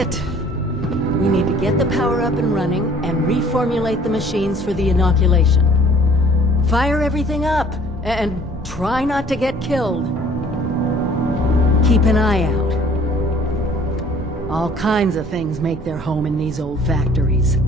it. We need to get the power up and running and reformulate the machines for the inoculation. Fire everything up and try not to get killed. Keep an eye out. All kinds of things make their home in these old factories.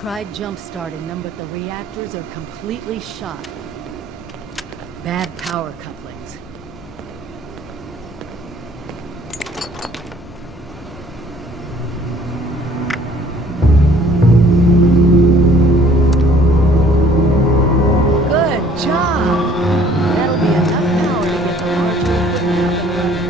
Tried jump-starting them, but the reactors are completely shot. Bad power couplings. Good job! That'll be enough power to get the larger equipment up and running.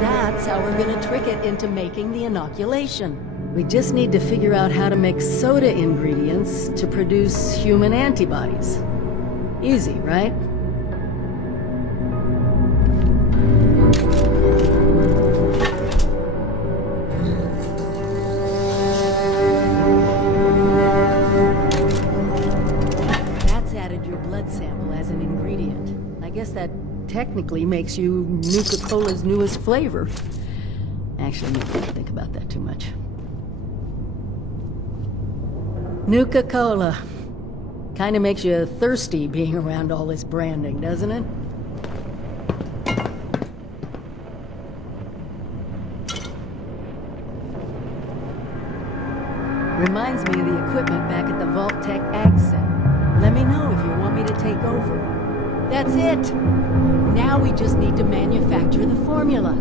That's how we're gonna trick it into making the inoculation. We just need to figure out how to mix soda ingredients to produce human antibodies. Easy, right? That's added your blood sample as an ingredient. I guess that technically makes you Nuka-Cola's newest flavor. Actually, maybe don't think about that too much. Nuka-Cola. Kinda makes you thirsty being around all this branding, doesn't it? Reminds me of the equipment back at the Vault Tech Ag Center. Let me know if you want me to take over. That's it! Now we just need to manufacture the formula.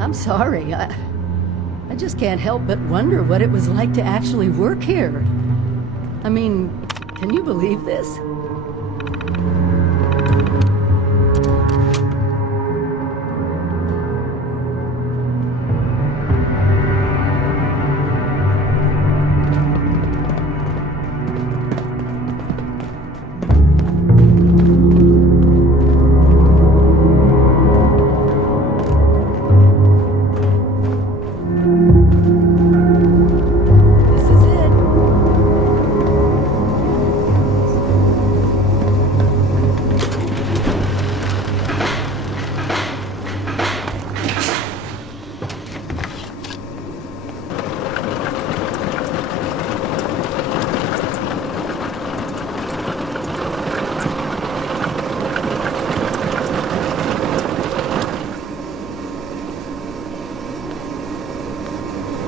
I'm sorry. I just can't help but wonder what it was like to actually work here. I mean, can you believe this?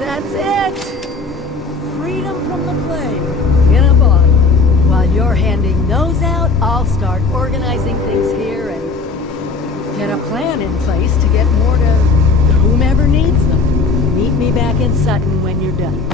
That's it! Freedom from the plague, in a bottle. While you're handing those out, I'll start organizing things here and get a plan in place to get more to whomever needs them. Meet me back in Sutton when you're done.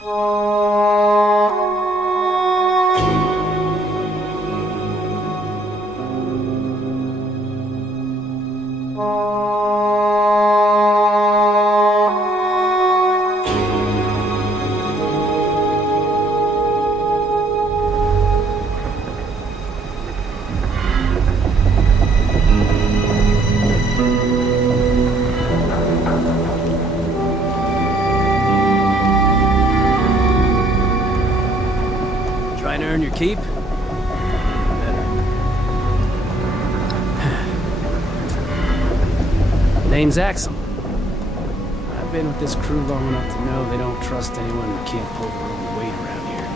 Trying to earn your keep? Name's Axel. I've been with this crew long enough to know they don't trust anyone who can't pull their own weight around here.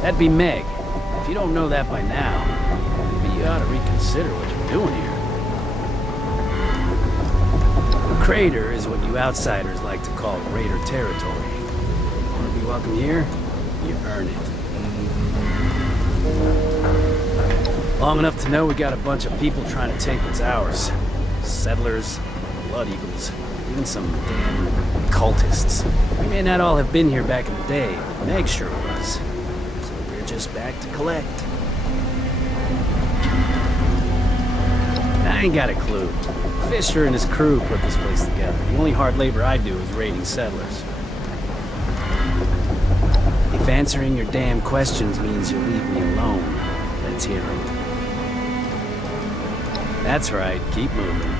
That'd be Meg. If you don't know that by now, maybe you ought to reconsider what you're doing here. The crater is what you outsiders like to call Raider territory. Want to be welcome here? You earn it. Long enough to know we got a bunch of people trying to take what's ours. Settlers, Blood Eagles, even some damn cultists. We may not all have been here back in the day, but Meg sure was. So we're just back to collect. I ain't got a clue. Fisher and his crew put this place together. The only hard labor I do is raiding settlers. If answering your damn questions means you'll leave me alone, let's hear them. That's right, keep moving.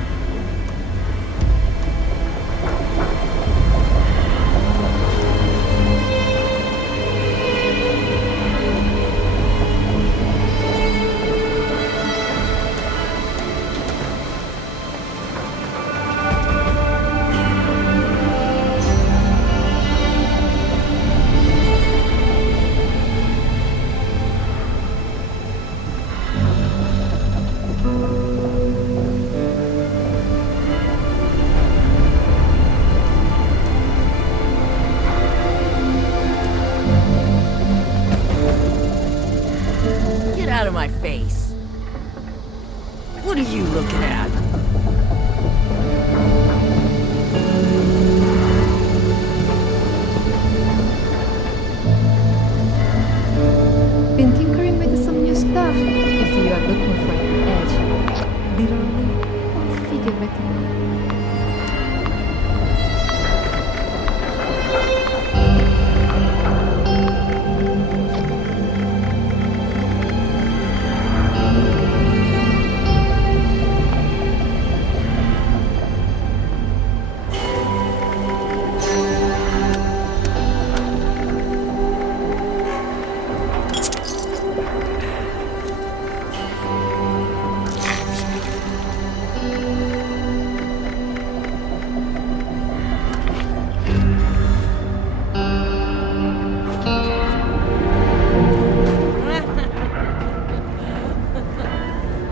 Out of my face. What are you looking at? Been tinkering with some new stuff. If you are looking for an edge, literally or figuratively.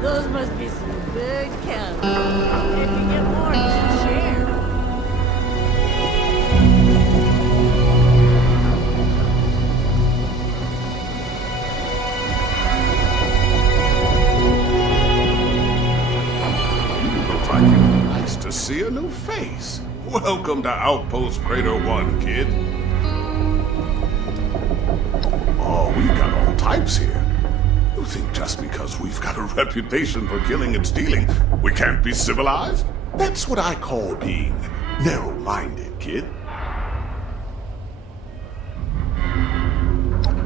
Those must be some good cows. If you get more, you should share. Looks like it's nice to see a new face. Welcome to Outpost Crater 1, kid. Oh, we got all types here. You think just because we've got a reputation for killing and stealing, we can't be civilized? That's what I call being narrow-minded, kid.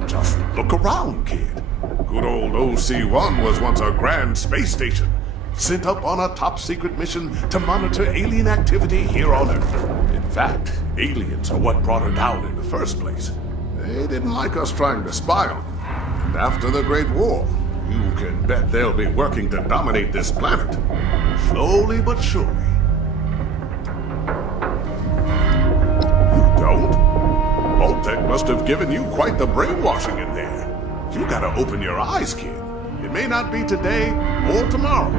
Just look around, kid. Good old OC-1 was once a grand space station, sent up on a top-secret mission to monitor alien activity here on Earth. In fact, aliens are what brought her down in the first place. They didn't like us trying to spy on them. And after the Great War, you can bet they'll be working to dominate this planet. Slowly but surely. You don't? Voltec must have given you quite the brainwashing in there. You gotta open your eyes, kid. It may not be today or tomorrow.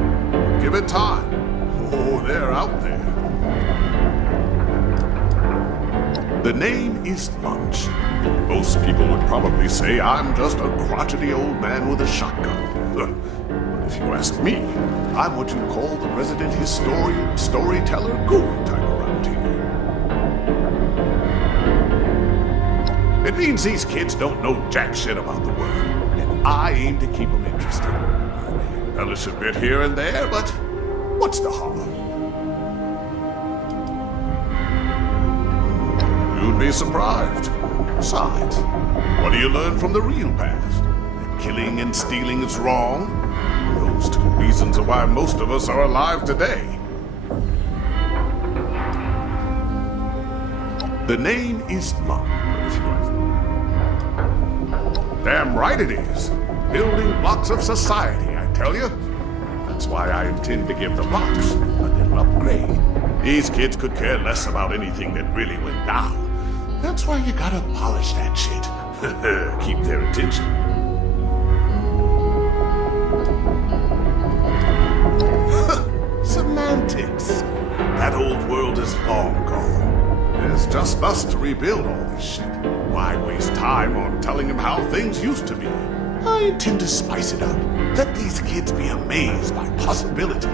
Give it time. Oh, they're out there. The name is Lunch. Most people would probably say I'm just a crotchety old man with a shotgun. But if you ask me, I'm what you'd call the resident historian, storyteller, guru type around here. means these kids don't know jack shit about the world, and I aim to keep them interested. I may embellish a bit here and there, but what's the harm? You'd be surprised. Besides, what do you learn from the real past? That killing and stealing is wrong? Those two reasons are why most of us are alive today. The name is luck, if you ask me. Damn right it is. Building blocks of society, I tell you. That's why I intend to give the blocks a little upgrade. These kids could care less about anything that really went down. That's why you gotta polish that shit. Keep their attention. Semantics. That old world is long gone. There's just us to rebuild all this shit. Why waste time on telling them how things used to be? I intend to spice it up. Let these kids be amazed by possibility.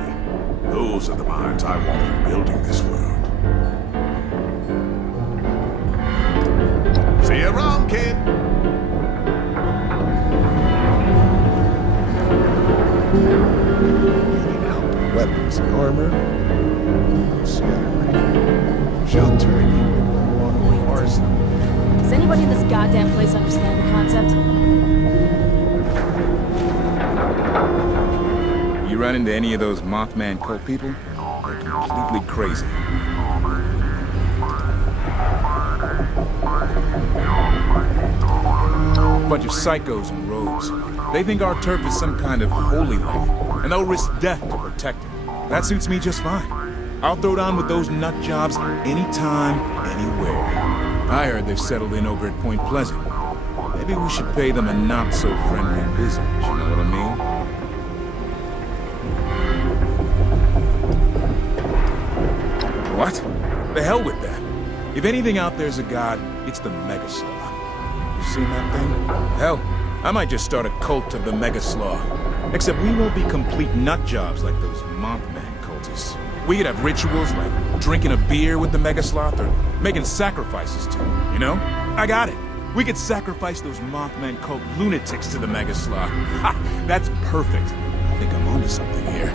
Those are the minds I want rebuilding this world. See you around, kid. Weapons and armor. She'll turn you into a walking arsenal. Does anybody in this goddamn place understand the concept? You run into any of those Mothman cult people? They're completely crazy. Bunch of psychos and rogues. They think our turf is some kind of holy land, and they'll risk death to protect it. That suits me just fine. I'll throw down with those nut jobs anytime, anywhere. I heard they've settled in over at Point Pleasant. Maybe we should pay them a not-so-friendly visit, you know what I mean? What? The hell with that. If anything out there's a god, it's the Megaslaw. You seen that thing? Hell, I might just start a cult of the Megaslaw. Except we won't be complete nut jobs like those Mothman cultists. We could have rituals like drinking a beer with the Megasloth or making sacrifices to him, you know? I got it. We could sacrifice those Mothman cult lunatics to the Megasloth. Ha! That's perfect. I think I'm onto something here.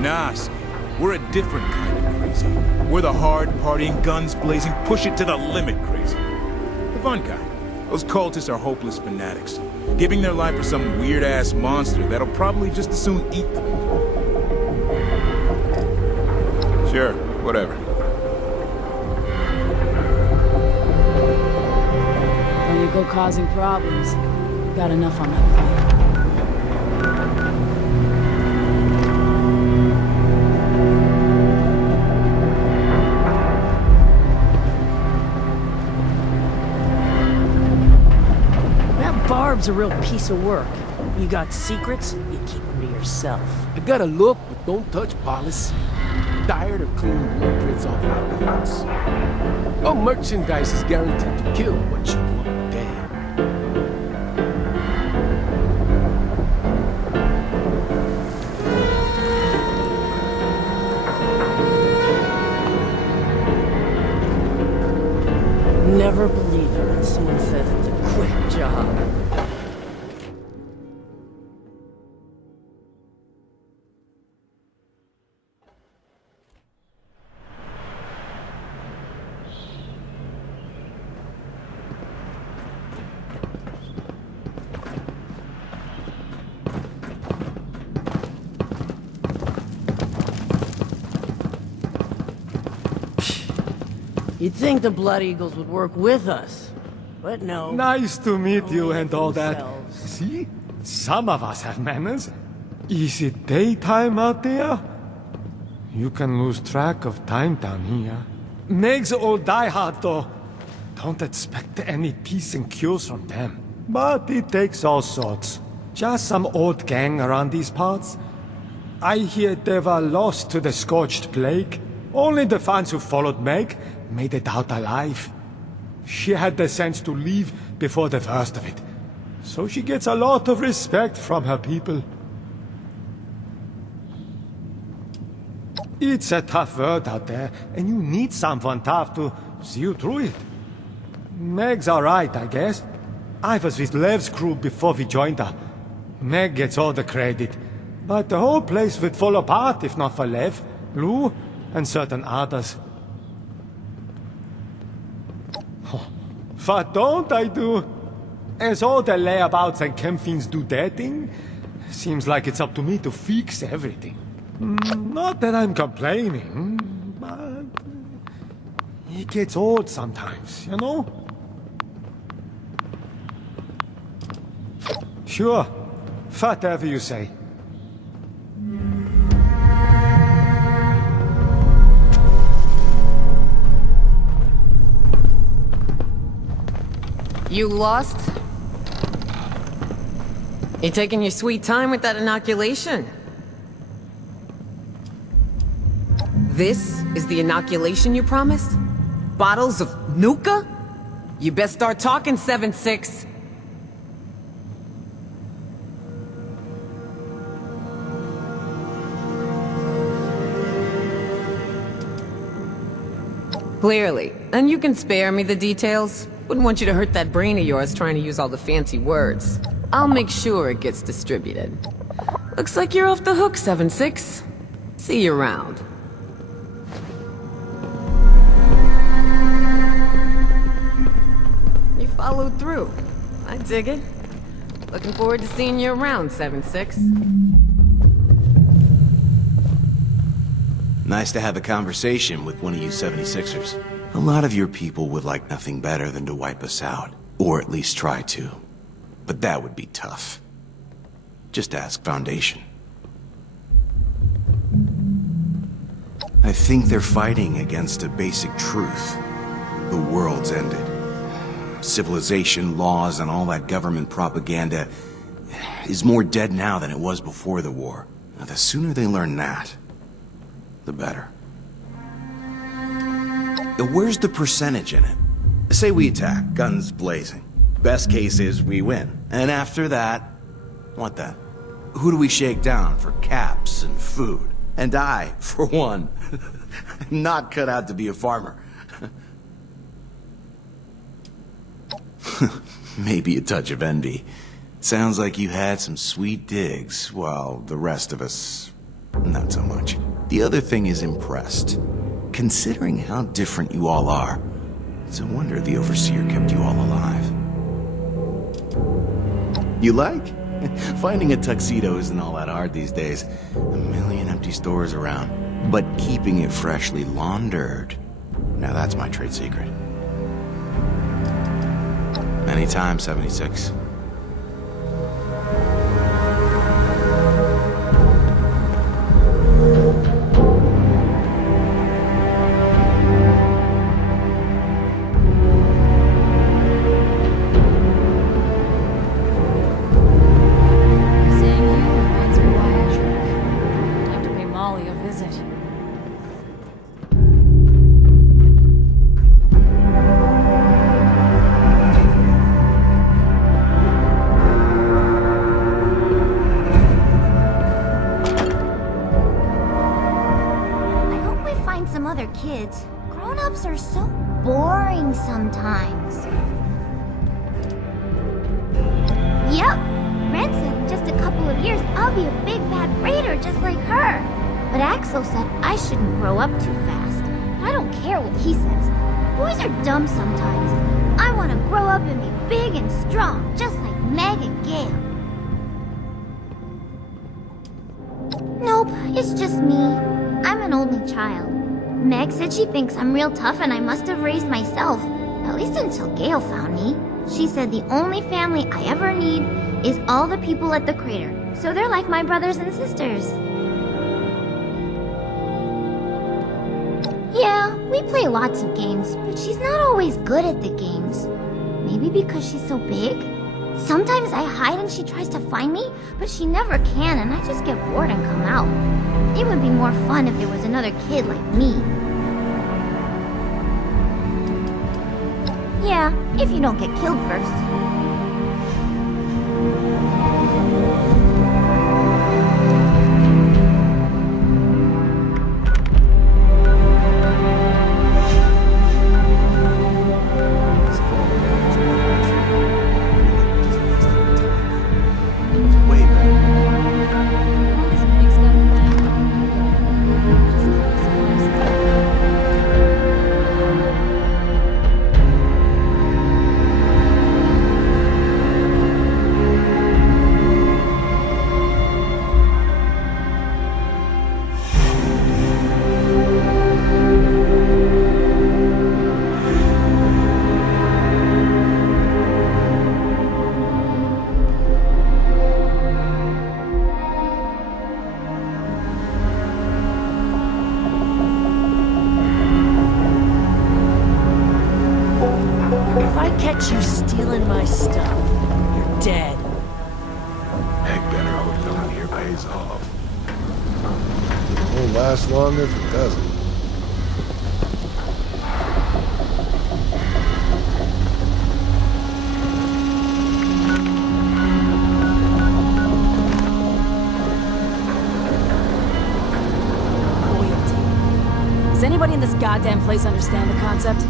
Nah, see, we're a different kind of crazy. We're the hard-partying, guns-blazing, push-it-to-the-limit crazy. The fun kind. Those cultists are hopeless fanatics, giving their life for some weird-ass monster that'll probably just as soon eat them. Sure, whatever. When you go causing problems, got enough on that plate. Barb's a real piece of work. You got secrets, you keep them to yourself. I gotta look, but don't touch policy. Tired of cleaning blueprints off my boots. All merchandise is guaranteed to kill what you want dead. Never believe it when someone says it's a quick job. You'd think the Blood Eagles would work with us, but no. Nice to meet you Only and for all that. themselves. See? Some of us have manners. Is it daytime out there? You can lose track of time down here. Makes all die hard though. Don't expect any peace and cures from them. But it takes all sorts. Just some old gang around these parts. I hear they were lost to the scorched plague. Only the fans who followed Meg made it out alive. She had the sense to leave before the worst of it. So she gets a lot of respect from her people. It's a tough world out there, and you need someone tough to see you through it. Meg's alright, I guess. I was with Lev's crew before we joined her. Meg gets all the credit. But the whole place would fall apart if not for Lev, Lou, and certain others. What don't I do? As all the layabouts and campfiends do their thing, seems like it's up to me to fix everything. Not that I'm complaining, but it gets old sometimes, you know? Sure, whatever you say. You lost? You taking your sweet time with that inoculation? This is the inoculation you promised? Bottles of Nuka? You best start talking, 7-6. Clearly. And you can spare me the details. Wouldn't want you to hurt that brain of yours trying to use all the fancy words. I'll make sure it gets distributed. Looks like you're off the hook, 7-6. See you around. You followed through. I dig it. Looking forward to seeing you around, 7-6. Nice to have a conversation with one of you 76ers. A lot of your people would like nothing better than to wipe us out. Or at least try to. But that would be tough. Just ask Foundation. I think they're fighting against a basic truth. The world's ended. Civilization, laws, and all that government propaganda is more dead now than it was before the war. Now, the sooner they learn that, the better. Where's the percentage in it? Say we attack, guns blazing. Best case is we win. And after that, what then? Who do we shake down for caps and food? And I, for one, am not cut out to be a farmer. Maybe a touch of envy. Sounds like you had some sweet digs, while the rest of us, not so much. The other thing is impressed. Considering how different you all are, it's a wonder the Overseer kept you all alive. You like? Finding a tuxedo isn't all that hard these days. A million empty stores around. But keeping it freshly laundered, now that's my trade secret. Anytime, 76. Kids, grown-ups are so boring sometimes. Yep, Ren said in just a couple of years I'll be a big bad raider just like her. But Axel said I shouldn't grow up too fast. I don't care what he says. Boys are dumb sometimes. I want to grow up and be big and strong, just like Meg and Gale. Nope, it's just me. I'm an only child. Meg said she thinks I'm real tough and I must have raised myself. At least until Gale found me. She said the only family I ever need is all the people at the crater. So they're like my brothers and sisters. Yeah, we play lots of games, but she's not always good at the games. Maybe because she's so big? Sometimes I hide and she tries to find me, but she never can and I just get bored and come out. It would be more fun if there was another kid like me. Yeah, if you don't get killed first. Catch you stealing my stuff. You're dead. Heck, better hope coming here pays off. It won't last long if it doesn't. Does anybody in this goddamn place understand the concept?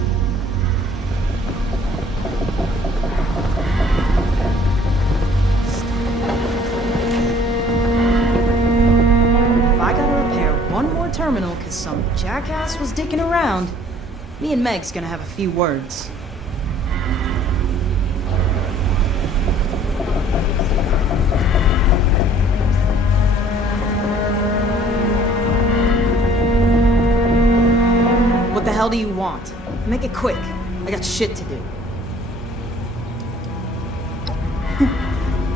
If I gotta repair one more terminal because some jackass was dicking around, me and Meg's gonna have a few words. What the hell do you want? Make it quick. I got shit to do.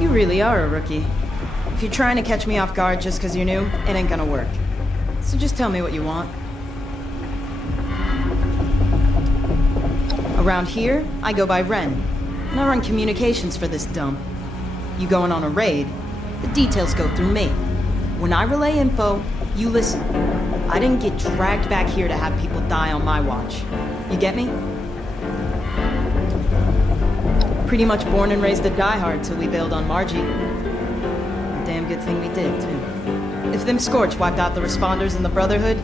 You really are a rookie. If you're trying to catch me off guard just because you're new, it ain't gonna work. So just tell me what you want. Around here, I go by Ren, and I run communications for this dump. You going on a raid, the details go through me. When I relay info, you listen. I didn't get dragged back here to have people die on my watch. You get me? Pretty much born and raised a diehard till we bailed on Margie. A damn good thing we did, too. If them Scorch wiped out the Responders and the Brotherhood,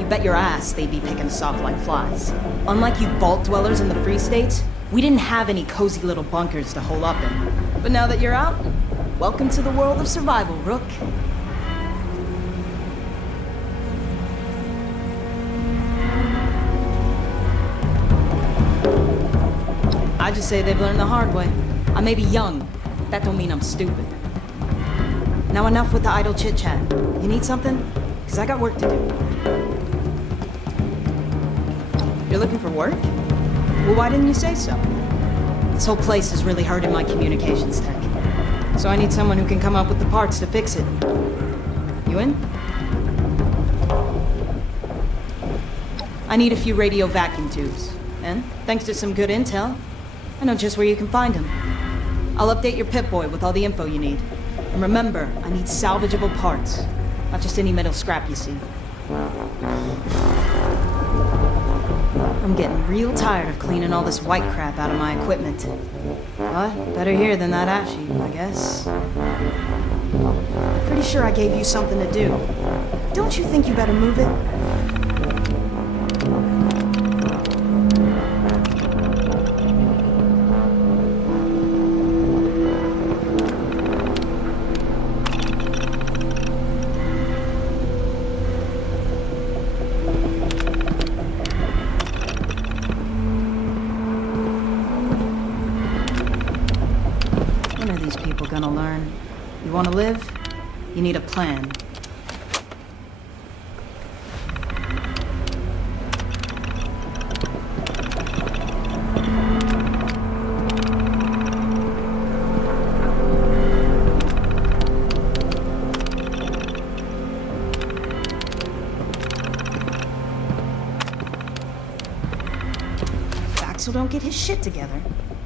you bet your ass they'd be picking us off like flies. Unlike you vault dwellers in the Free States, we didn't have any cozy little bunkers to hole up in. But now that you're out, welcome to the world of survival, Rook. I just say they've learned the hard way. I may be young, but that don't mean I'm stupid. Now enough with the idle chit-chat. You need something? Because I got work to do. You're looking for work? Well, why didn't you say so? This whole place is really hurting my communications tech. So I need someone who can come up with the parts to fix it. You in? I need a few radio vacuum tubes. And, thanks to some good intel, I know just where you can find them. I'll update your Pip-Boy with all the info you need. And remember, I need salvageable parts. Not just any metal scrap you see. I'm getting real tired of cleaning all this white crap out of my equipment. But, better here than that Ashi, I guess. Pretty sure I gave you something to do. Don't you think you better move it? Gonna learn. You wanna live? You need a plan. If Axel don't get his shit together,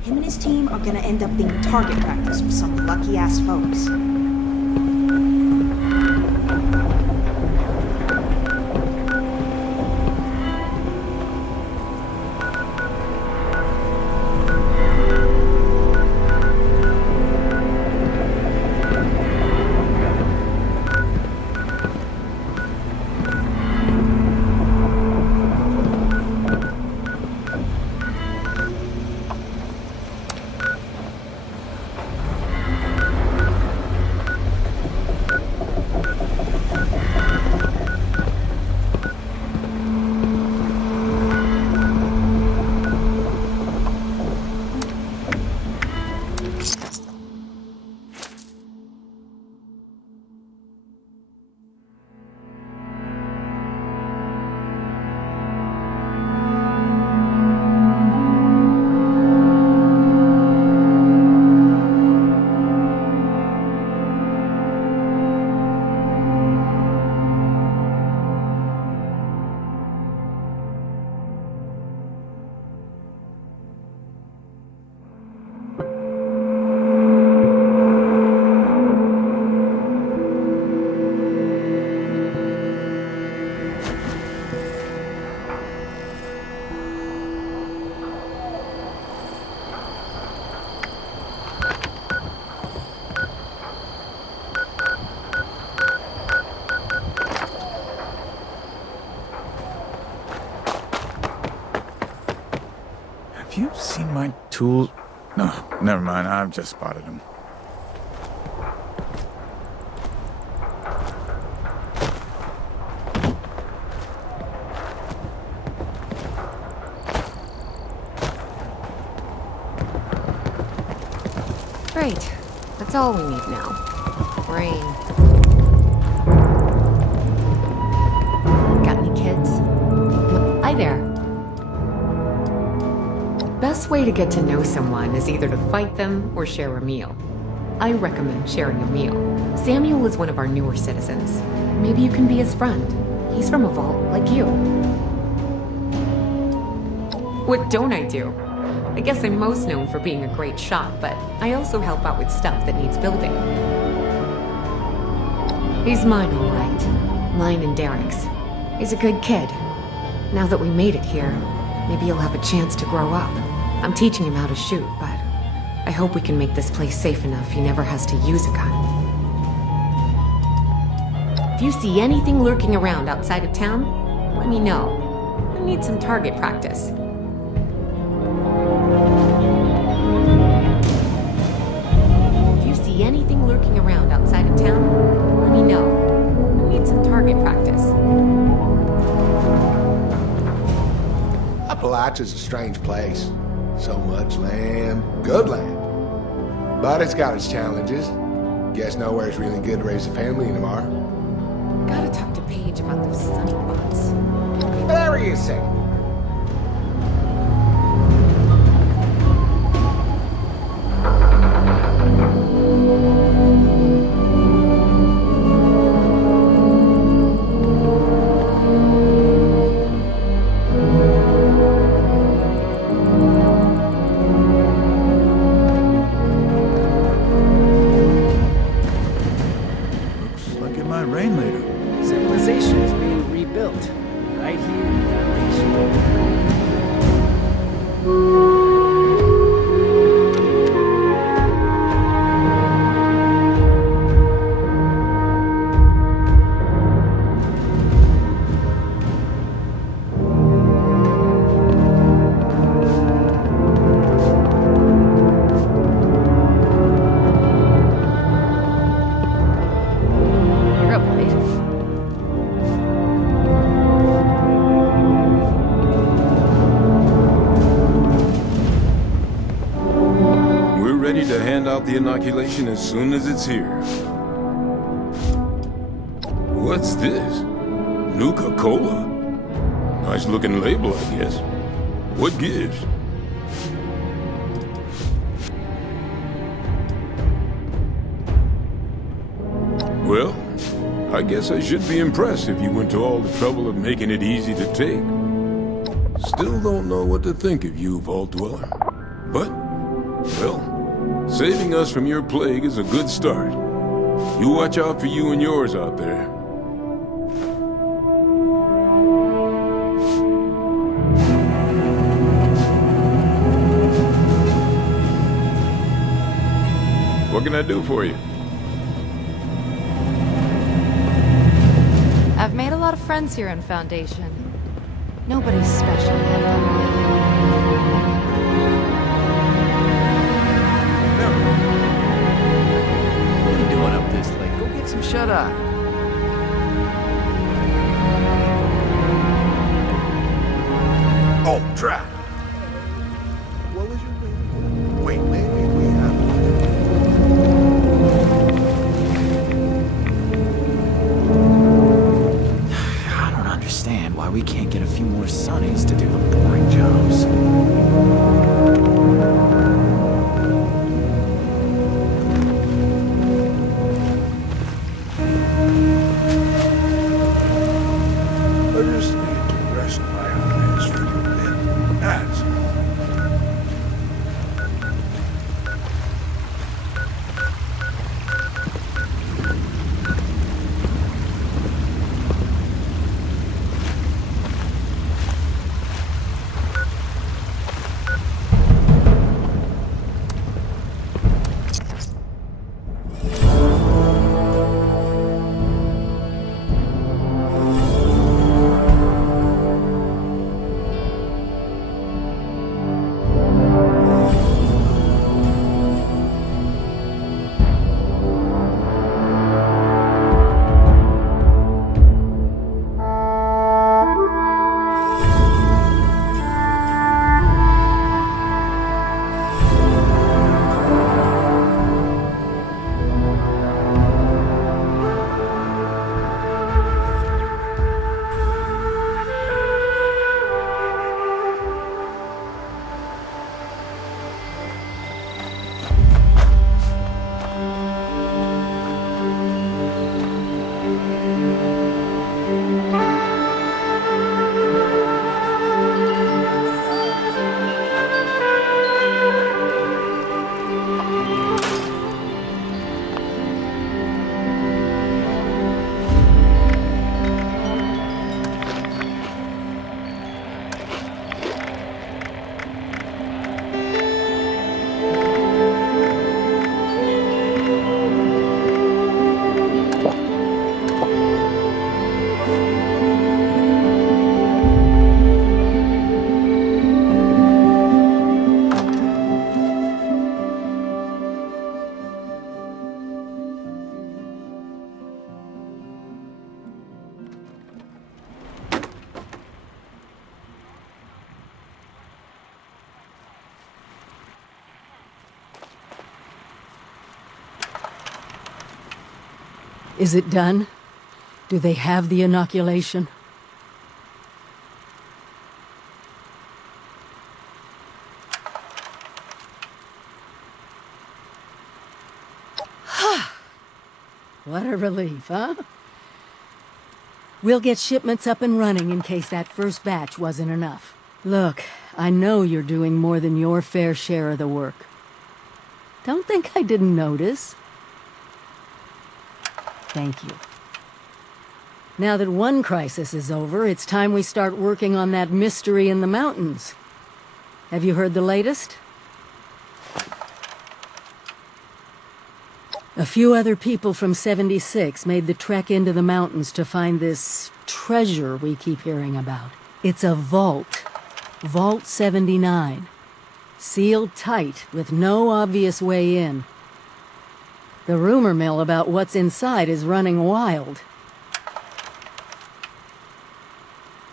him and his team are gonna end up being target practice for some lucky-ass folks. Have you seen my tools? No, never mind. I've just spotted them. Great. That's all we need now. Rain. Got any kids? Hi there. Best way to get to know someone is either to fight them or share a meal. I recommend sharing a meal. Samuel is one of our newer citizens. Maybe you can be his friend. He's from a vault like you. What don't I do? I guess I'm most known for being a great shot, but I also help out with stuff that needs building. He's mine, all right. Mine and Derek's. He's a good kid. Now that we made it here, maybe he'll have a chance to grow up. I'm teaching him how to shoot, but I hope we can make this place safe enough he never has to use a gun. If you see anything lurking around outside of town, let me know. I need some target practice. Anything lurking around outside of town, let me know. I need some target practice. Appalachia's a strange place. So much land, good land. But it's got its challenges. Guess nowhere's really good to raise a family anymore. Gotta talk to Paige about those sunny bots. Whatever you say. Civilization is being rebuilt, right here in the Foundation. You're up late. Ready to hand out the inoculation as soon as it's here. What's this? Nuka-Cola? Nice looking label, I guess. What gives? Well, I guess I should be impressed if you went to all the trouble of making it easy to take. Still don't know what to think of you, Vault Dweller. But, well, saving us from your plague is a good start. You watch out for you and yours out there. What can I do for you? I've made a lot of friends here in Foundation. Nobody's special yet, though. What are you doing up this late? Go get some shut-eye. Oh, trap! What was your name? Wait, maybe we have... I don't understand why we can't get a few more Sonnies to do the boring jobs. I just need to rest my eyes for a bit. That's all. Is it done? Do they have the inoculation? What a relief, huh? We'll get shipments up and running in case that first batch wasn't enough. Look, I know you're doing more than your fair share of the work. Don't think I didn't notice. Thank you. Now that one crisis is over, it's time we start working on that mystery in the mountains. Have you heard the latest? A few other people from 76 made the trek into the mountains to find this treasure we keep hearing about. It's a vault. Vault 79. Sealed tight, with no obvious way in. The rumor mill about what's inside is running wild.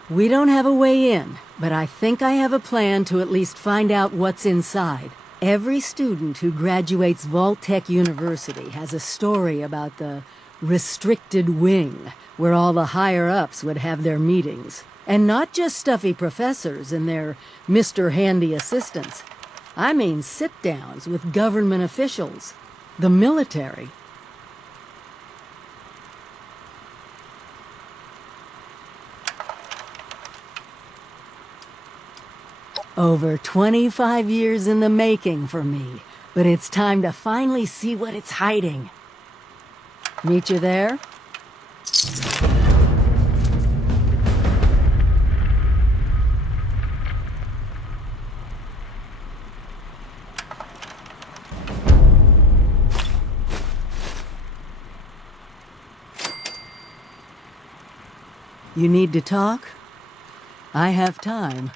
We don't have a way in, but I think I have a plan to at least find out what's inside. Every student who graduates Vault-Tec University has a story about the restricted wing, where all the higher-ups would have their meetings. And not just stuffy professors and their Mr. Handy assistants. I mean sit-downs with government officials, the military. Over 25 years in the making for me, but it's time to finally see what it's hiding. Meet you there? You need to talk? I have time.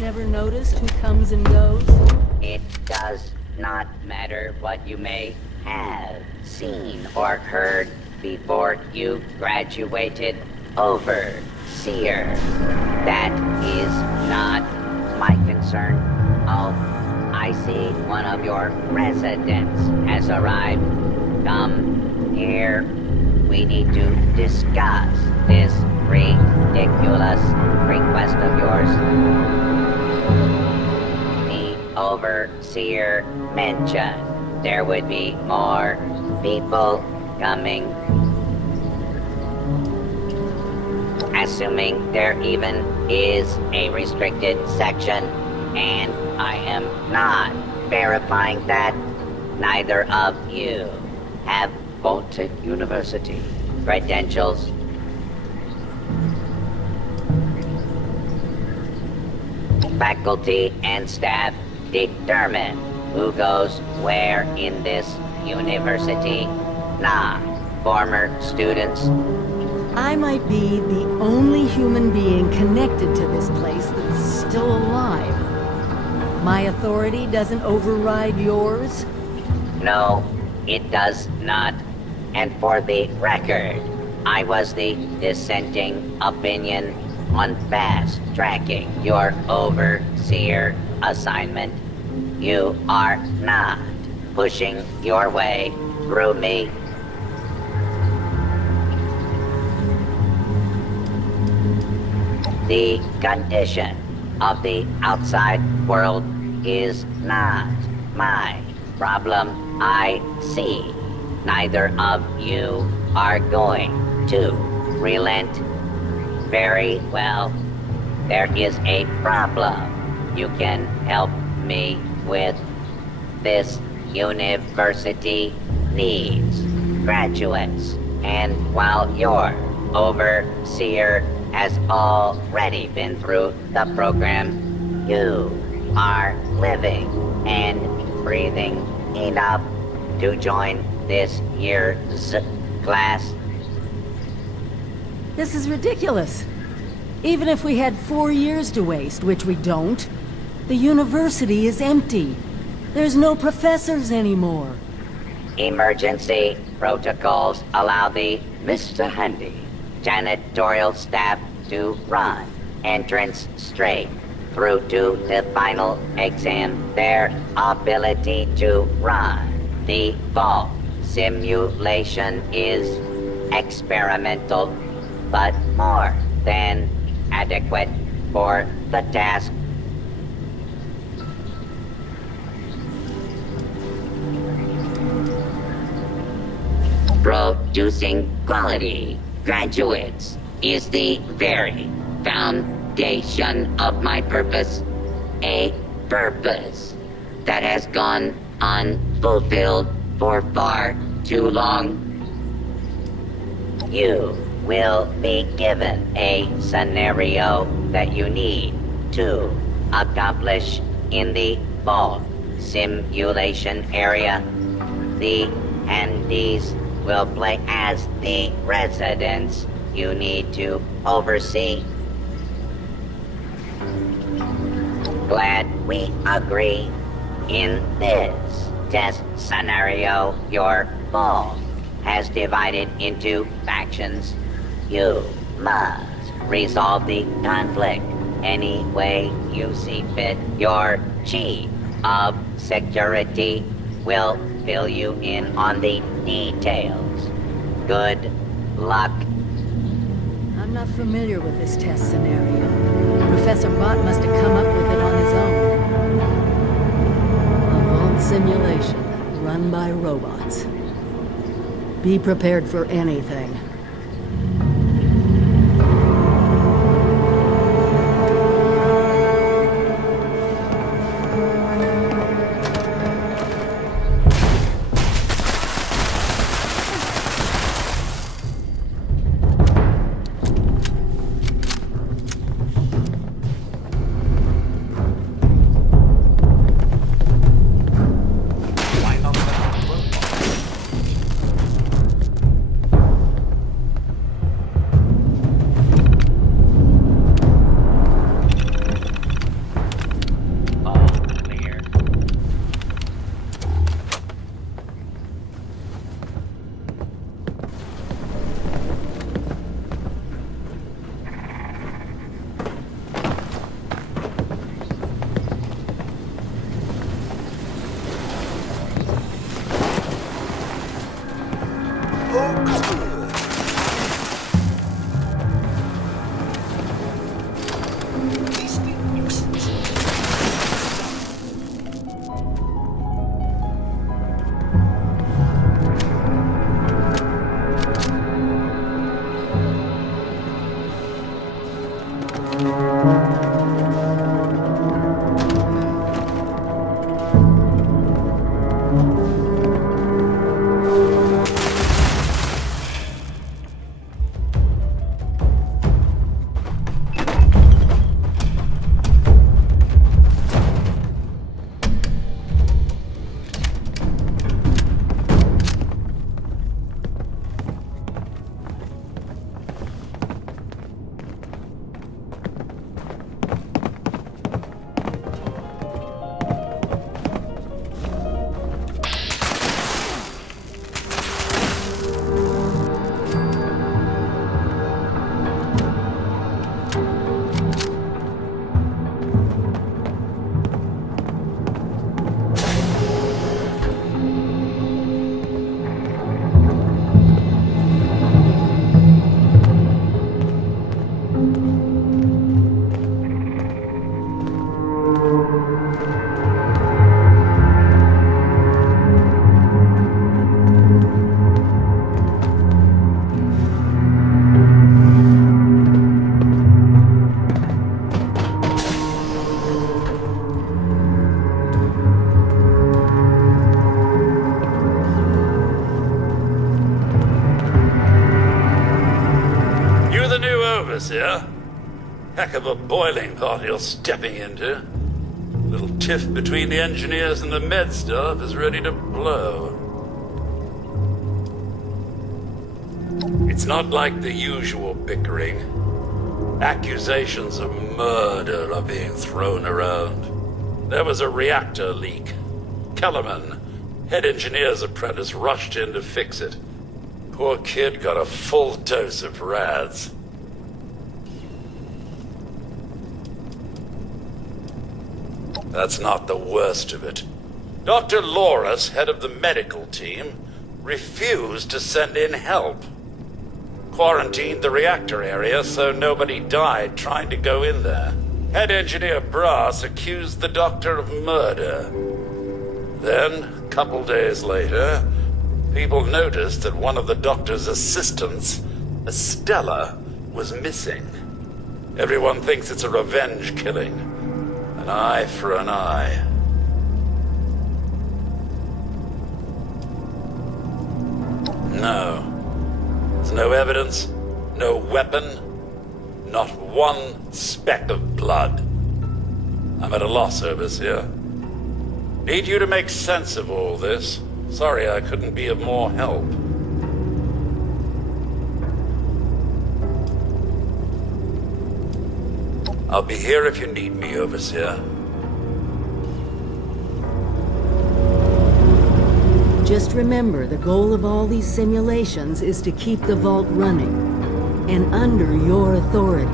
never noticed who comes and goes? It does not matter what you may have seen or heard before you graduated overseer. That is not my concern. Oh, I see one of your residents has arrived. Come here. We need to discuss this ridiculous request of yours. The overseer mentioned there would be more people coming. Assuming there even is a restricted section, and I am not verifying that, neither of you have Baltic University credentials. Faculty and staff determine who goes where in this university, not former students. I might be the only human being connected to this place that's still alive. My authority doesn't override yours? No, it does not. And for the record, I was the dissenting opinion on fast-tracking your overseer assignment. You are not pushing your way through me. The condition of the outside world is not my problem. I see neither of you are going to relent. Very well. There is a problem you can help me with. This university needs graduates, and while your overseer has already been through the program, you are living and breathing enough to join this year's class. This is ridiculous. Even if we had 4 years to waste, which we don't, the university is empty. There's no professors anymore. Emergency protocols allow the Mr. Handy janitorial staff to run entrance straight through to the final exam. Their ability to run the vault simulation is experimental, but more than adequate for the task. Producing quality graduates is the very foundation of my purpose. A purpose that has gone unfulfilled for far too long. You will be given a scenario that you need to accomplish in the vault simulation area. The handies will play as the residents you need to oversee. Glad we agree. In this test scenario, your vault has divided into factions. You must resolve the conflict any way you see fit. Your chief of security will fill you in on the details. Good luck. I'm not familiar with this test scenario. Professor Bott must have come up with it on his own. A vault simulation run by robots. Be prepared for anything. Yeah? Heck of a boiling pot you're stepping into. Little tiff between the engineers and the med staff is ready to blow. It's not like the usual bickering. Accusations of murder are being thrown around. There was a reactor leak. Kellerman, head engineer's apprentice, rushed in to fix it. Poor kid got a full dose of rads. That's not the worst of it. Dr. Loris, head of the medical team, refused to send in help. Quarantined the reactor area so nobody died trying to go in there. Head engineer Brass accused the doctor of murder. Then, a couple days later, people noticed that one of the doctor's assistants, Estella, was missing. Everyone thinks it's a revenge killing. An eye for an eye. No. There's no evidence, no weapon, not one speck of blood. I'm at a loss, Overseer. Need you to make sense of all this. Sorry I couldn't be of more help. I'll be here if you need me, Overseer. Just remember, the goal of all these simulations is to keep the vault running, and under your authority.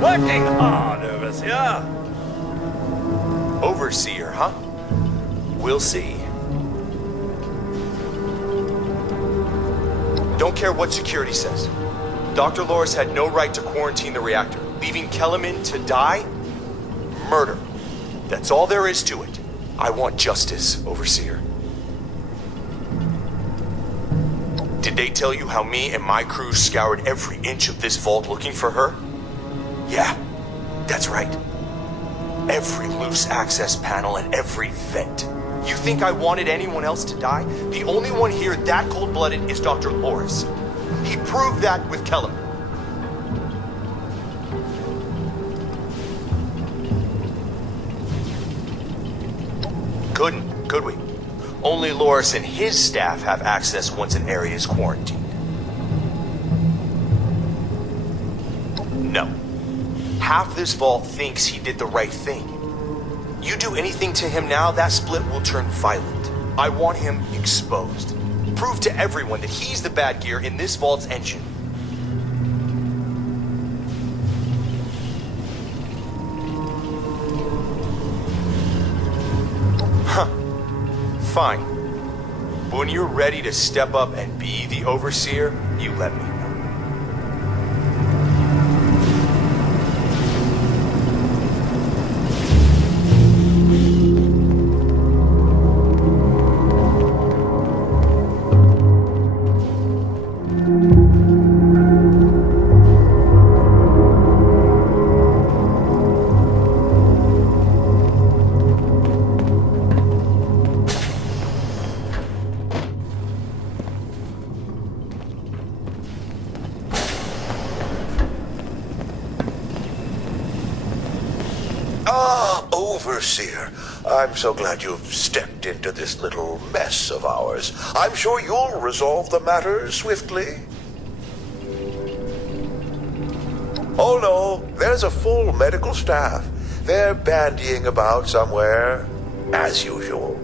Working hard, Overseer. Overseer, huh? We'll see. Don't care what security says. Dr. Loris had no right to quarantine the reactor. Leaving Kellerman to die? Murder. That's all there is to it. I want justice, Overseer. Did they tell you how me and my crew scoured every inch of this vault looking for her? Yeah, that's right. Every loose access panel and every vent. You think I wanted anyone else to die? The only one here that cold-blooded is Dr. Loris. He proved that with Kellerman. Couldn't, could we? Only Loris and his staff have access once an area is quarantined. No. Half this vault thinks he did the right thing. You do anything to him now, that split will turn violent. I want him exposed. Prove to everyone that he's the bad gear in this vault's engine. Huh. Fine. But when you're ready to step up and be the Overseer, you let me know. Overseer, I'm so glad you've stepped into this little mess of ours. I'm sure you'll resolve the matter swiftly. Oh no, there's a full medical staff. They're bandying about somewhere, as usual.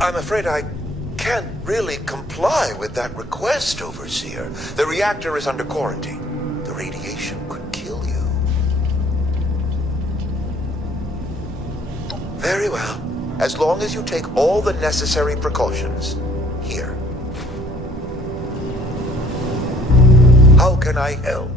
I'm afraid I can't really comply with that request, Overseer. The reactor is under quarantine. The radiation could kill you. Very well. As long as you take all the necessary precautions. Here. How can I help?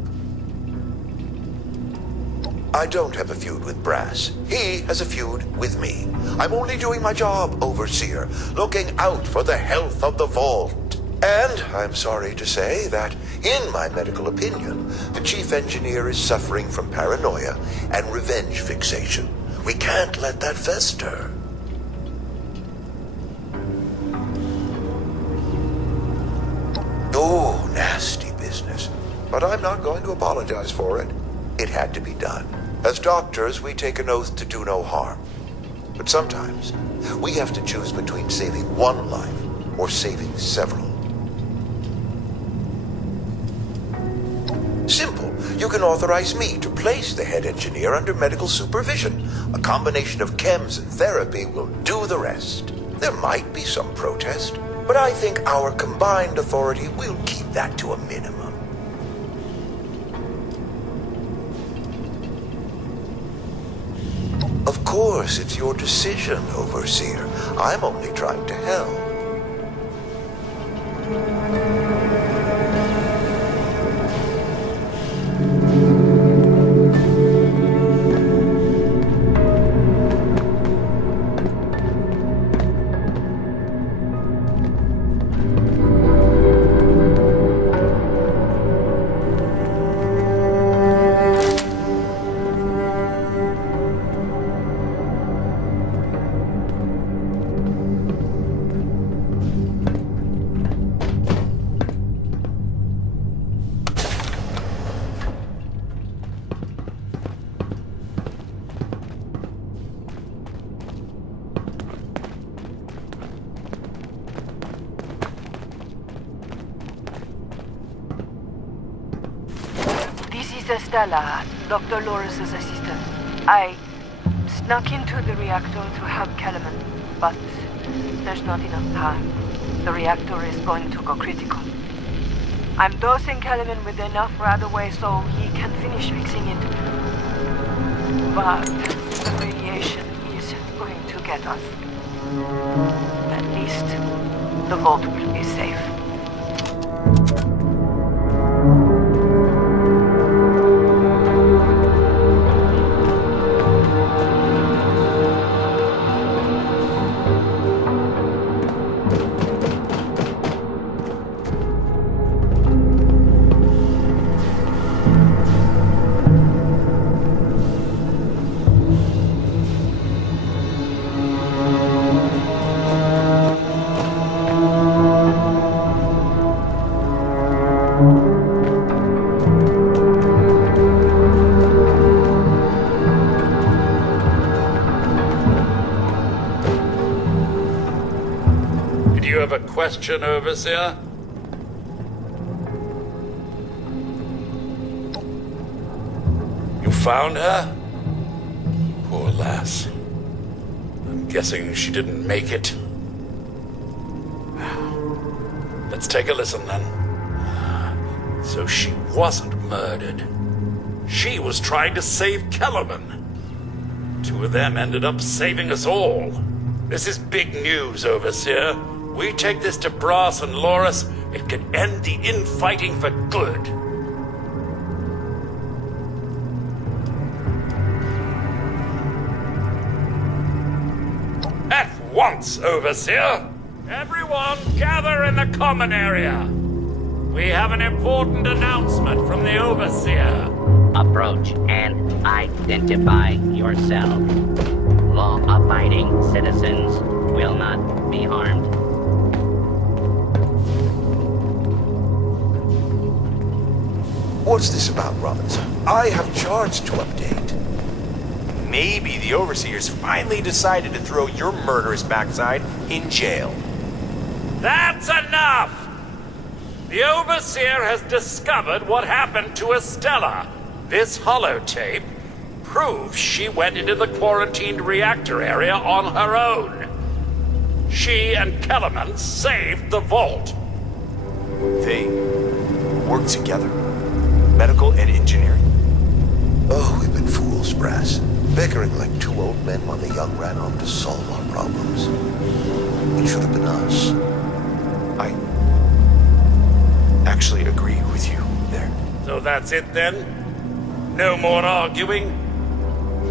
I don't have a feud with Brass. He has a feud with me. I'm only doing my job, Overseer, looking out for the health of the vault. And I'm sorry to say that, in my medical opinion, the chief engineer is suffering from paranoia and revenge fixation. We can't let that fester. Oh, nasty business. But I'm not going to apologize for it. It had to be done. As doctors, we take an oath to do no harm. But sometimes, we have to choose between saving one life or saving several. Simple. You can authorize me to place the head engineer under medical supervision. A combination of chems and therapy will do the rest. There might be some protest, but I think our combined authority will keep that to a minimum. Of course, it's your decision, Overseer. I'm only trying to help. Estella, Dr. Loris's assistant. I snuck into the reactor to help Kellerman, but there's not enough time. The reactor is going to go critical. I'm dosing Kellerman with enough Radaway so he can finish fixing it. But the radiation is going to get us. At least the vault will be safe. Question, Overseer? You found her? Poor lass. I'm guessing she didn't make it. Let's take a listen then. So she wasn't murdered. She was trying to save Kellerman. Two of them ended up saving us all. This is big news, Overseer. We take this to Brass and Loris, it could end the infighting for good. At once, Overseer! Everyone gather in the common area. We have an important announcement from the Overseer. Approach and identify yourself. Law-abiding citizens will not be harmed. What's this about, Roberts? I have charts to update. Maybe the Overseers finally decided to throw your murderous backside in jail. That's enough! The Overseer has discovered what happened to Estella. This holotape proves she went into the quarantined reactor area on her own. She and Kellerman saved the vault. They work together. Medical and engineering. Oh, we've been fools, Brass. Bickering like two old men while the young ran off to solve our problems. It should have been us. I actually agree with you there. So that's it then? No more arguing?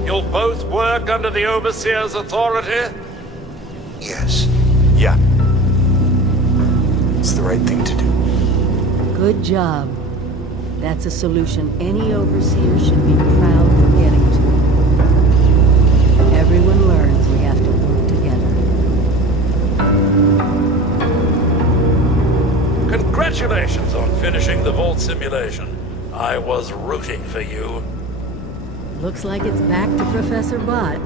You'll both work under the Overseer's authority? Yes. Yeah. It's the right thing to do. Good job. That's a solution any Overseer should be proud for getting to. Everyone learns we have to work together. Congratulations on finishing the vault simulation. I was rooting for you. Looks like it's back to Professor Bott.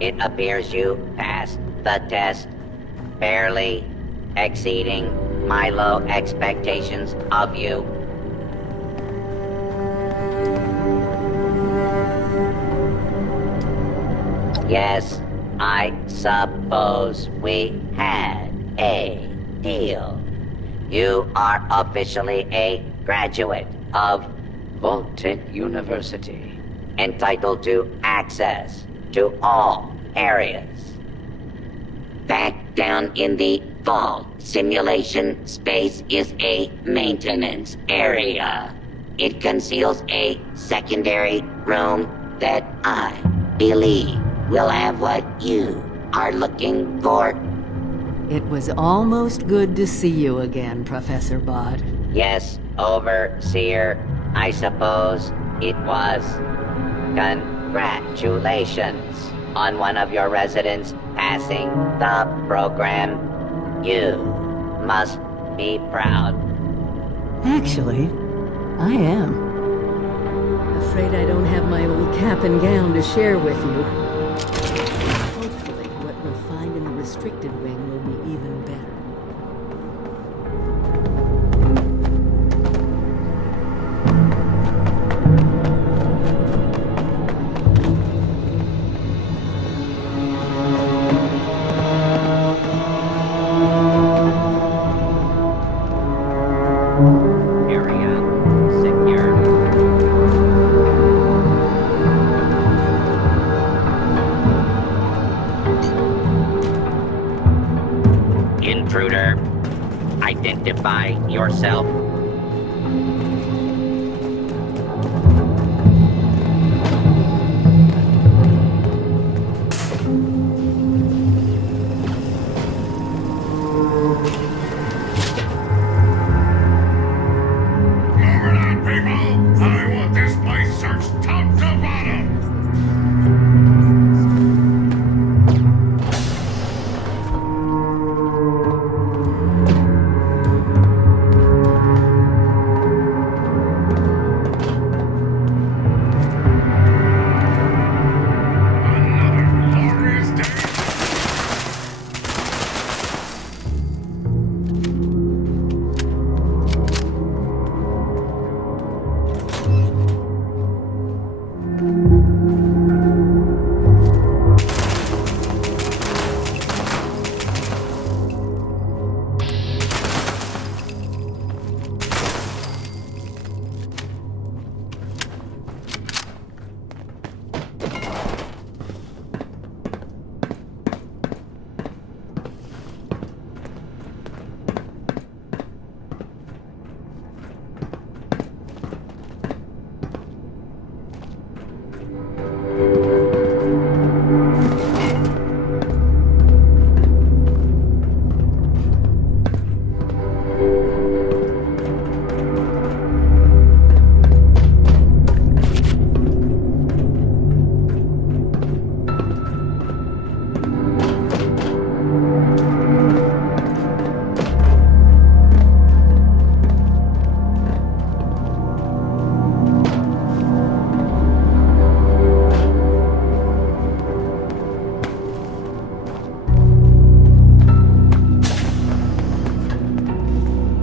It appears you passed the test, barely exceeding my low expectations of you. Yes, I suppose we had a deal. You are officially a graduate of Vaulted University, entitled to access to all areas. Back down in the vault, simulation space is a maintenance area. It conceals a secondary room that I believe will have what you are looking for. It was almost good to see you again, Professor Bott. Yes, Overseer, I suppose it was. Congratulations on one of your residents passing the program. You must be proud. Actually, I am. Afraid I don't have my old cap and gown to share with you. Hopefully, what we'll find in the restricted wing will be even better. Intruder, identify yourself. I want this place searched top to bottom!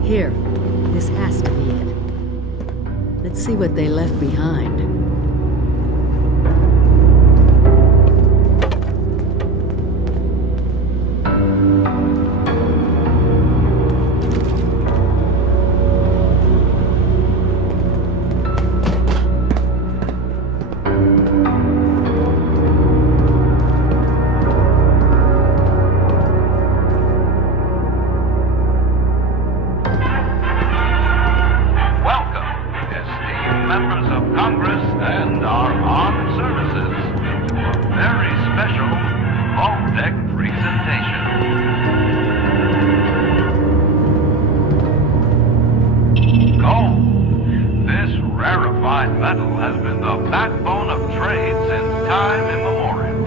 Here, this has to be it. Let's see what they left behind. Members of Congress and our armed services to a very special vault deck presentation. Gold. This rarefied metal has been the backbone of trade since time immemorial.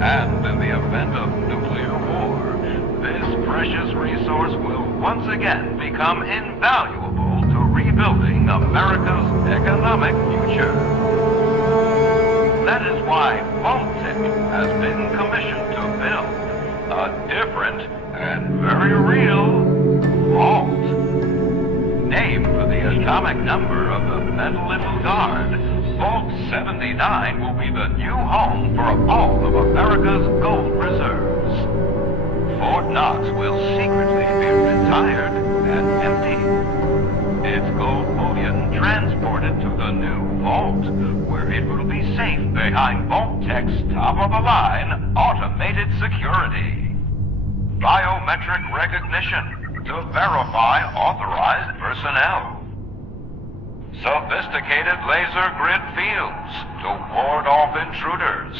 And in the event of nuclear war, this precious resource will once again become invaluable to rebuilding America's economic future. That is why Vault-Tec has been commissioned to build a different and very real vault. Named for the atomic number of the metal it will guard, Vault 79 will be the new home for all of America's gold reserves. Fort Knox will secretly be retired and empty. Its gold bullion transported to the new vault, where it will be safe behind Vault Vault-Tec's top-of-the-line automated security. Biometric recognition to verify authorized personnel. Sophisticated laser grid fields to ward off intruders.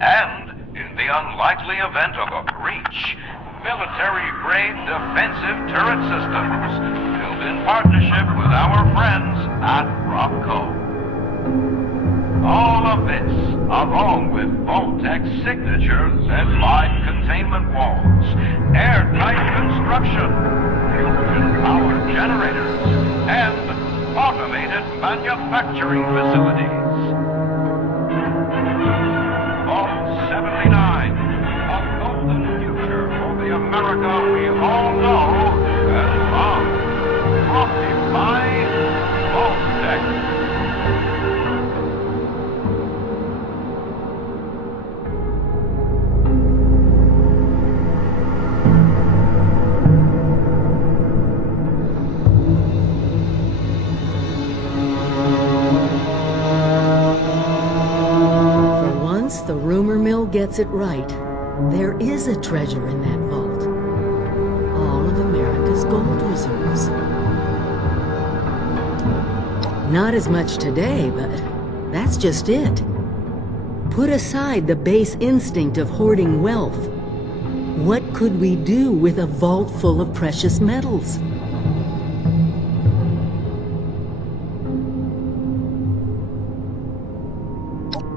And, in the unlikely event of a breach, military-grade defensive turret systems built in partnership with our friends at Robco. All of this, along with Vault-Tec's signature lead-lined containment walls, airtight construction, fusion-powered generators, and automated manufacturing facilities. Vault 79, a golden future for the America we all know and love. Brought to you by Vault-Tec. The rumor mill gets it right. There is a treasure in that vault. All of America's gold reserves. Not as much today, but that's just it. Put aside the base instinct of hoarding wealth. What could we do with a vault full of precious metals?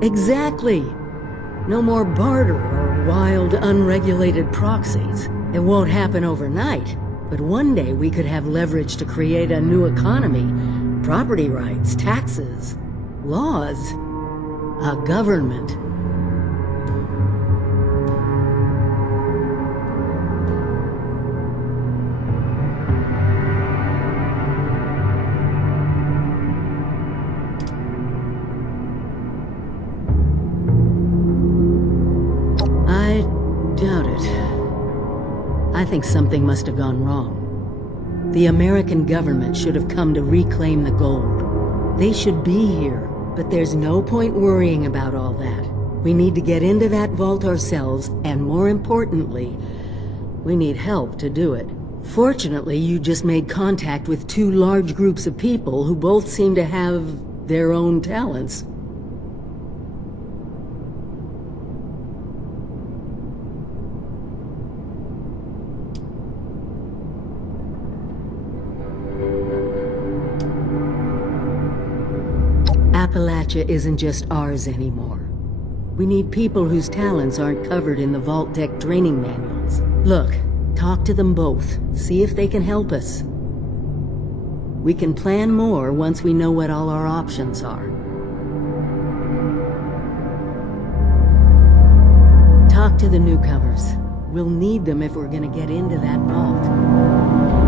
Exactly. No more barter or wild, unregulated proxies. It won't happen overnight, but one day we could have leverage to create a new economy. Property rights, taxes, laws, a government. Doubt it. I think something must have gone wrong. The American government should have come to reclaim the gold. They should be here, but there's no point worrying about all that. We need to get into that vault ourselves, and more importantly, we need help to do it. Fortunately, you just made contact with two large groups of people who both seem to have their own talents. Appalachia isn't just ours anymore. We need people whose talents aren't covered in the Vault-Tec training manuals. Look, talk to them both. See if they can help us. We can plan more once we know what all our options are. Talk to the newcomers. We'll need them if we're gonna get into that vault.